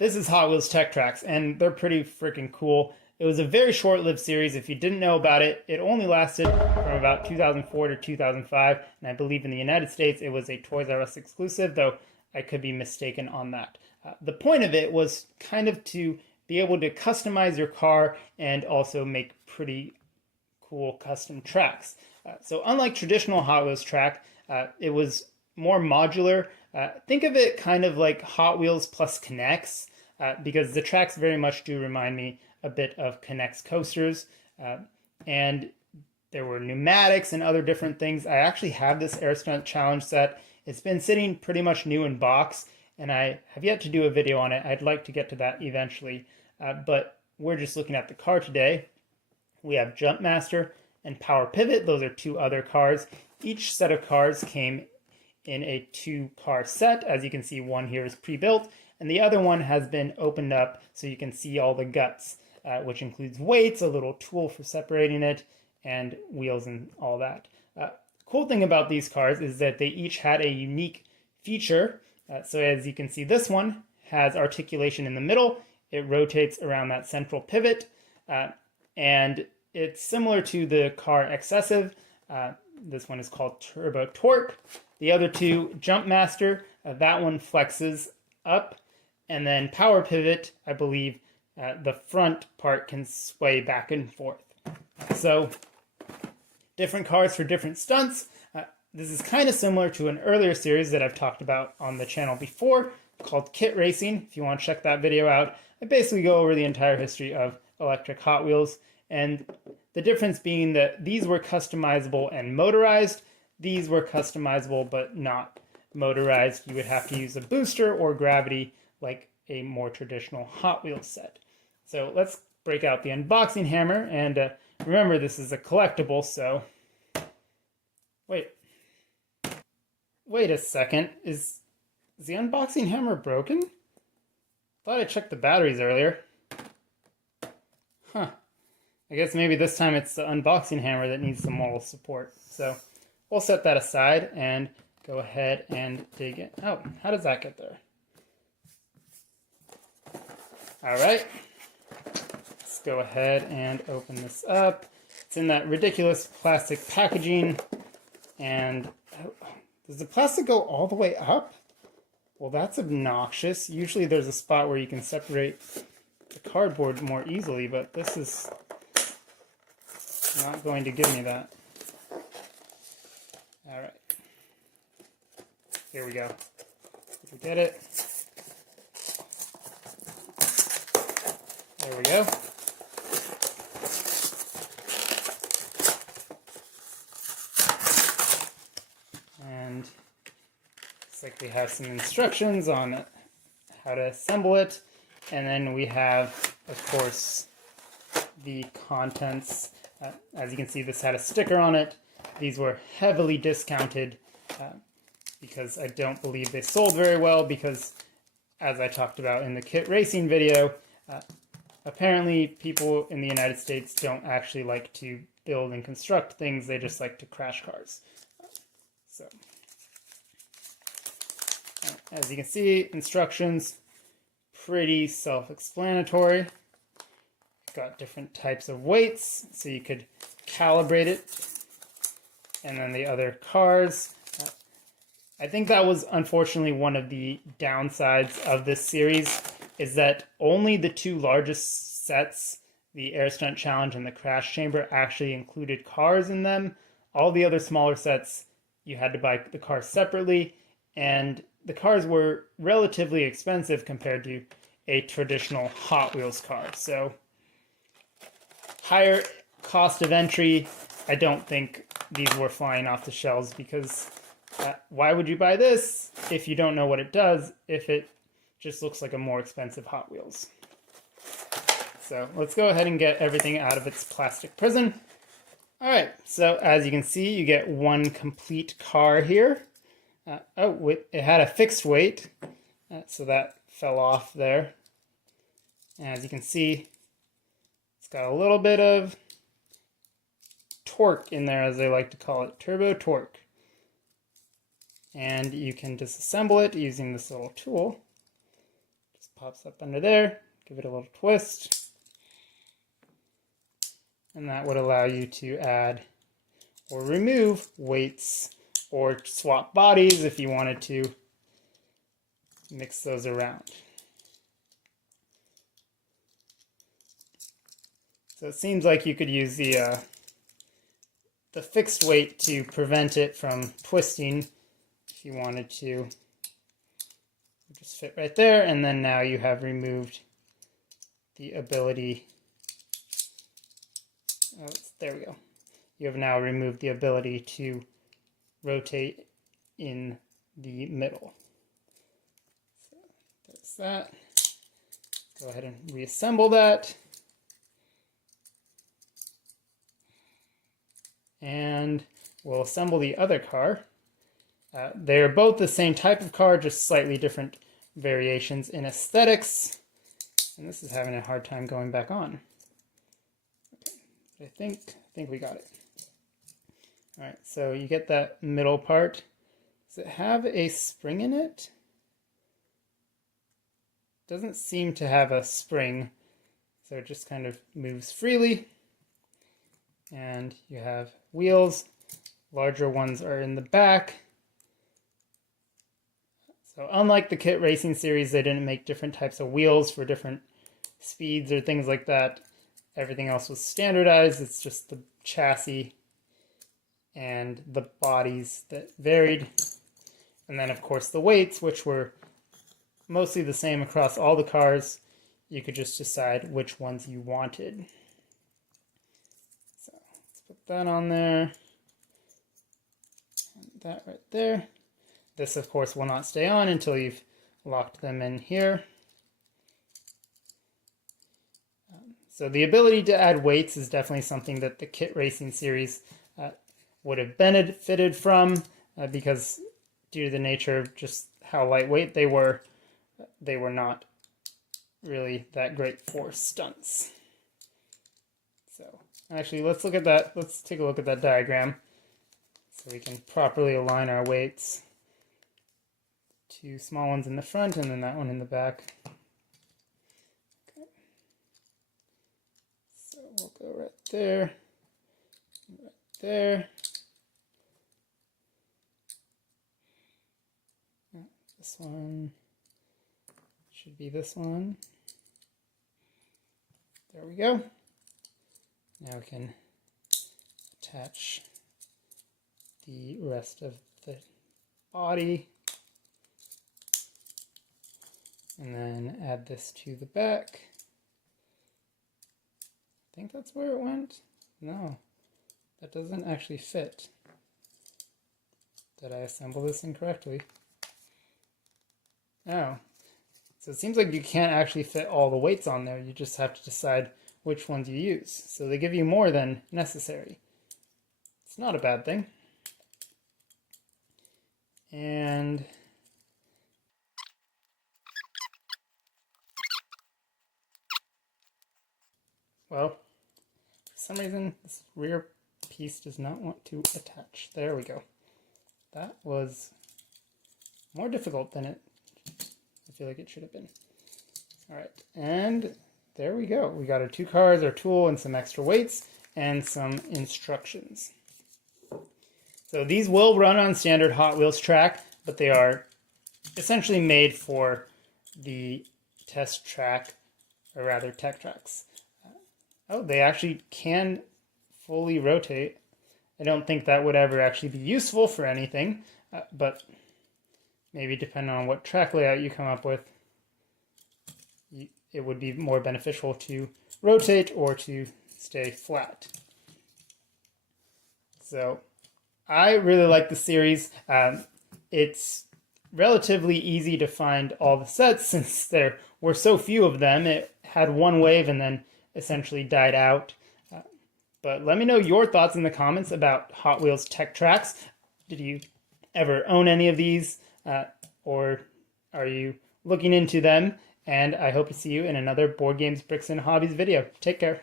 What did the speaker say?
This is Hot Wheels Tech Trax, and they're pretty freaking cool. It was a very short-lived series. If you didn't know about it, it only lasted from about 2004 to 2005, and I believe in the United States it was a Toys R Us exclusive, though I could be mistaken on that. The point of it was kind of to be able to customize your car and also make pretty cool custom tracks. So unlike traditional Hot Wheels track, it was more modular. Think of it kind of like Hot Wheels plus K'NEX, because the tracks very much do remind me a bit of K'NEX coasters. And there were pneumatics and other different things. I actually have this Air Stunt Challenge set. It's been sitting pretty much new in box, and I have yet to do a video on it. I'd like to get to that eventually, but we're just looking at the car today. We have Jumpmaster and Power Pivot. Those are two other cars. Each set of cars came in a two-car set. As you can see, one here is pre-built, and the other one has been opened up so you can see all the guts, which includes weights, a little tool for separating it, and wheels and all that. Cool thing about these cars is that they each had a unique feature. So as you can see, this one has articulation in the middle. It rotates around that central pivot, and it's similar to the car Excessive. This one is called Turbo Torque. The other two, Jumpmaster, that one flexes up, and then Power Pivot, I believe, the front part can sway back and forth. So, different cars for different stunts. This is kind of similar to an earlier series that I've talked about on the channel before, called Kit Racing. If you want to check that video out, I basically go over the entire history of electric Hot Wheels, and the difference being that these were customizable and motorized. These were customizable but not motorized. You would have to use a booster or gravity like a more traditional Hot Wheels set. So let's break out the unboxing hammer, and remember, this is a collectible, so... Wait a second. Is the unboxing hammer broken? Thought I checked the batteries earlier. Huh. I guess maybe this time it's the unboxing hammer that needs some moral support. So we'll set that aside and go ahead and dig in. Oh, how does that get there? All right. Let's go ahead and open this up. It's in that ridiculous plastic packaging. And does the plastic go all the way up? Well, that's obnoxious. Usually there's a spot where you can separate the cardboard more easily, but this is not going to give me that. All right. Here we go. Did we get it? There we go. And looks like we have some instructions on how to assemble it. And then we have, of course, the contents. As you can see, this had a sticker on it. These were heavily discounted because I don't believe they sold very well because, as I talked about in the Kit Racing video, apparently people in the United States don't actually like to build and construct things. They just like to crash cars. So, as you can see, instructions, pretty self-explanatory. Got different types of weights, so you could calibrate it. And then the other cars. I think that was unfortunately one of the downsides of this series, is that only the two largest sets, the Air Stunt Challenge and the Crash Chamber, actually included cars in them. All the other smaller sets, you had to buy the cars separately, and the cars were relatively expensive compared to a traditional Hot Wheels car. So, higher cost of entry. I don't think these were flying off the shelves because why would you buy this if you don't know what it does, if it just looks like a more expensive Hot Wheels? So let's go ahead and get everything out of its plastic prison. All right, so as you can see, you get one complete car here. It had a fixed weight, so that fell off there. And as you can see, it's got a little bit of torque in there, as they like to call it, turbo torque. And you can disassemble it using this little tool. Just pops up under there. Give it a little twist. And that would allow you to add or remove weights or swap bodies if you wanted to mix those around. So it seems like you could use the fixed weight to prevent it from twisting if you wanted to. Just fit right there, and then now you have removed the ability. Oh, there we go. You have now removed the ability to rotate in the middle. So there's that. Go ahead and reassemble that. And we'll assemble the other car. They're both the same type of car, just slightly different variations in aesthetics. And this is having a hard time going back on. Okay. I think we got it. All right, so you get that middle part. Does it have a spring in it? Doesn't seem to have a spring, so it just kind of moves freely. And you have wheels. Larger ones are in the back. So unlike the Kit Racing series, they didn't make different types of wheels for different speeds or things like that. Everything else was standardized. It's just the chassis and the bodies that varied. And then, of course, the weights, which were mostly the same across all the cars. You could just decide which ones you wanted. So let's put that on there. And that right there. This, of course, will not stay on until you've locked them in here. So the ability to add weights is definitely something that the Kit Racing series would have benefited from because due to the nature of just how lightweight they were not really that great for stunts. So actually, let's look at that. Let's take a look at that diagram so we can properly align our weights. Two small ones in the front and then that one in the back. Okay. So we'll go right there, right there. This one should be this one. There we go. Now we can attach the rest of the body. And then add this to the back. I think that's where it went. No, that doesn't actually fit. Did I assemble this incorrectly? Oh, so it seems like you can't actually fit all the weights on there. You just have to decide which ones you use. So they give you more than necessary. It's not a bad thing. And well, for some reason, this rear piece does not want to attach. There we go. That was more difficult than I feel like it should have been. All right, and there we go. We got our two cars, our tool, and some extra weights, and some instructions. So these will run on standard Hot Wheels track, but they are essentially made for the test track, or rather tech tracks. Oh, they actually can fully rotate. I don't think that would ever actually be useful for anything, but maybe depending on what track layout you come up with, it would be more beneficial to rotate or to stay flat. So I really like the series. It's relatively easy to find all the sets since there were so few of them. It had one wave and then essentially died out. But let me know your thoughts in the comments about Hot Wheels Tech Tracks. Did you ever own any of these? Or are you looking into them? And I hope to see you in another Board Games, Bricks, and Hobbies video. Take care.